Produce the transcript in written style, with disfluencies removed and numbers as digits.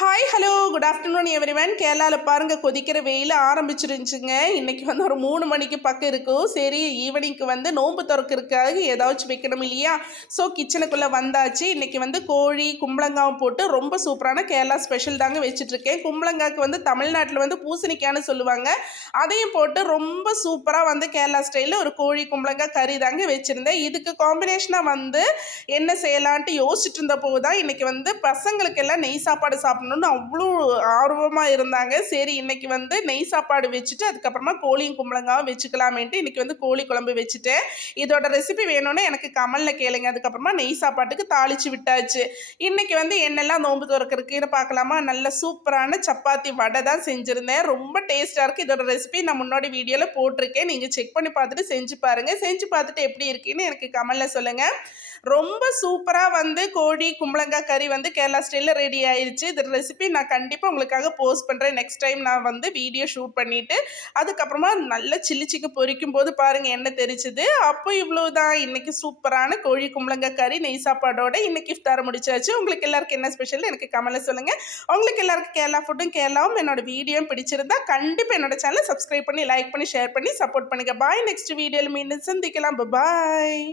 Hi hello good afternoon everyone. கேரளாவில் பாருங்கள் கொதிக்கிற வெயில் ஆரம்பிச்சிருந்துச்சுங்க. இன்றைக்கி வந்து ஒரு 3 மணிக்கு பக்கம் இருக்கும். சரி ஈவினிங்க்கு வந்து நோன்பு திறக்கிறதுக்காக ஏதாச்சும் வைக்கணும் இல்லையா. ஸோ கிச்சனுக்குள்ளே வந்தாச்சு. இன்றைக்கி வந்து கோழி கும்பளங்காவும் போட்டு ரொம்ப சூப்பரான கேரளா ஸ்பெஷல் தாங்க வச்சுட்ருக்கேன். கும்பளங்காவுக்கு வந்து தமிழ்நாட்டில் வந்து பூசணிக்கான்னு சொல்லுவாங்க. அதையும் போட்டு ரொம்ப சூப்பராக வந்து கேரளா ஸ்டைலில் ஒரு கோழி கும்பளங்காய் கறி தாங்க வச்சுருந்தேன். இதுக்கு காம்பினேஷனாக வந்து என்ன செய்யலான்ட்டு யோசிச்சுட்டு இருந்த போது தான் இன்றைக்கி வந்து பசங்களுக்கெல்லாம் நெய் சாப்பாடு சாப்பிடணும்னு அவ்வளோ ஆர்வமாக இருந்தாங்க. சரி இன்னைக்கு வந்து நெய் சாப்பாடு வச்சுட்டு அதுக்கப்புறமா கோழியும் கும்பளங்காவும் வச்சுக்கலாமேன்ட்டு இன்னைக்கு வந்து கோழி குழம்பு வச்சுட்டேன். இதோட ரெசிபி வேணும்னா எனக்கு கமெண்ட்ல கேளுங்க. அதுக்கப்புறமா நெய் சாப்பாட்டுக்கு தாளிச்சு விட்டாச்சு. இன்னைக்கு வந்து என்னெல்லாம் நோன்பு திறக்கிறதுக்குன்னு பார்க்கலாமா. நல்ல சூப்பரான சப்பாத்தி வடை தான் செஞ்சுருந்தேன். ரொம்ப டேஸ்ட்டாக இருக்குது. இதோட ரெசிபி நான் முன்னாடி வீடியோவில் போட்டிருக்கேன். நீங்கள் செக் பண்ணி பார்த்துட்டு செஞ்சு பாருங்கள். செஞ்சு பார்த்துட்டு எப்படி இருக்குன்னு எனக்கு கமெண்ட்ல சொல்லுங்கள். ரொம்ப சூப்பராக வந்து கோழி கும்பளங்காய் கறி வந்து கேரளா ஸ்டைலில் ரெடி ஆயிடுச்சு. இந்த ரெசிபி நான் கண்டிப்பாக உங்களுக்காக போஸ்ட் பண்ணுறேன். நெக்ஸ்ட் டைம் நான் வந்து வீடியோ ஷூட் பண்ணிவிட்டு அதுக்கப்புறமா நல்ல சில்லி சிக்கன் பொரிக்கும் போது பாருங்கள் என்ன தெரிச்சுது. அப்போ இவ்வளோ தான் இன்றைக்கி சூப்பரான கோழி கும்பளங்காய் கறி நெய் சாப்பாடோட இன்றைக்கி இஃப்தார் முடிச்சாச்சு. உங்களுக்கு எல்லாருக்கும் என்ன ஸ்பெஷல் எனக்கு கமெண்ட்ல சொல்லுங்கள். உங்களுக்கு எல்லாருக்கும் கேரளா ஃபுட்டும் கேரளாவும் என்னோட வீடியோவும் பிடிச்சிருந்தா கண்டிப்பாக என்னோட சேனலை சப்ஸ்கிரைப் பண்ணி லைக் பண்ணி ஷேர் பண்ணி சப்போர்ட் பண்ணுங்கள். பாய். நெக்ஸ்ட் வீடியோவில் மீண்டும் சந்திக்கலாம். பாய்.